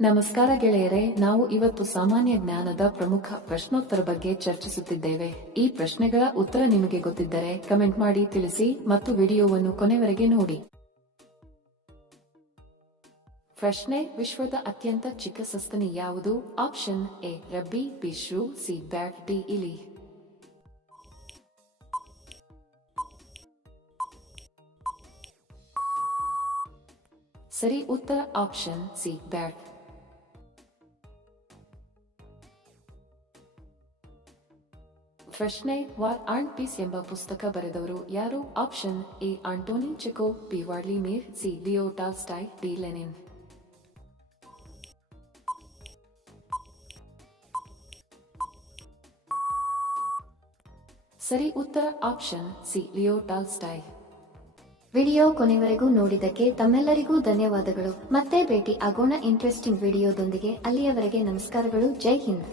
ನಮಸ್ಕಾರ ಗೆಳೆಯರೆ, ನಾವು ಇವತ್ತು ಸಾಮಾನ್ಯ ಜ್ಞಾನದ ಪ್ರಮುಖ ಪ್ರಶ್ನೋತ್ತರ ಬಗ್ಗೆ ಚರ್ಚಿಸುತ್ತಿದ್ದೇವೆ. ಈ ಪ್ರಶ್ನೆಗಳ ಉತ್ತರ ನಿಮಗೆ ಗೊತ್ತಿದ್ದರೆ ಕಮೆಂಟ್ ಮಾಡಿ ತಿಳಿಸಿ ಮತ್ತು ವಿಡಿಯೋವನ್ನು ಕೊನೆವರೆಗೆ ನೋಡಿ. ಪ್ರಶ್ನೆ: ವಿಶ್ವದ ಅತ್ಯಂತ ಚಿಕ್ಕ ಸಸ್ತನಿ ಯಾವುದು? Option A rabbit, B shrew, C bat, D ಇಲಿ. ಸರಿ ಉತ್ತರ ಆಪ್ಷನ್ ಸಿ ಬ್ಯಾಟ್. ಪ್ರಶ್ನೆ: ವಾರ್ ಅಂಡ್ ಪೀಸ್ ಎಂಬ ಪುಸ್ತಕ ಬರೆದವರು ಯಾರು? Option A Antony Chekhov, B Vladimir, C Leo Tolstoy, D Lenin. ಸರಿ ಉತ್ತರ option C Leo Tolstoy. Video ಕೊನೆವರೆಗೂ ನೋಡಿದ್ದಕ್ಕೆ ತಮ್ಮೆಲ್ಲರಿಗೂ ಧನ್ಯವಾದಗಳು. ಮತ್ತೆ ಭೇಟಿ ಆಗೋಣ ಇಂಟ್ರೆಸ್ಟಿಂಗ್ ವಿಡಿಯೋದೊಂದಿಗೆ. ಅಲ್ಲಿಯವರೆಗೆ ನಮಸ್ಕಾರಗಳು. ಜೈ ಹಿಂದ್.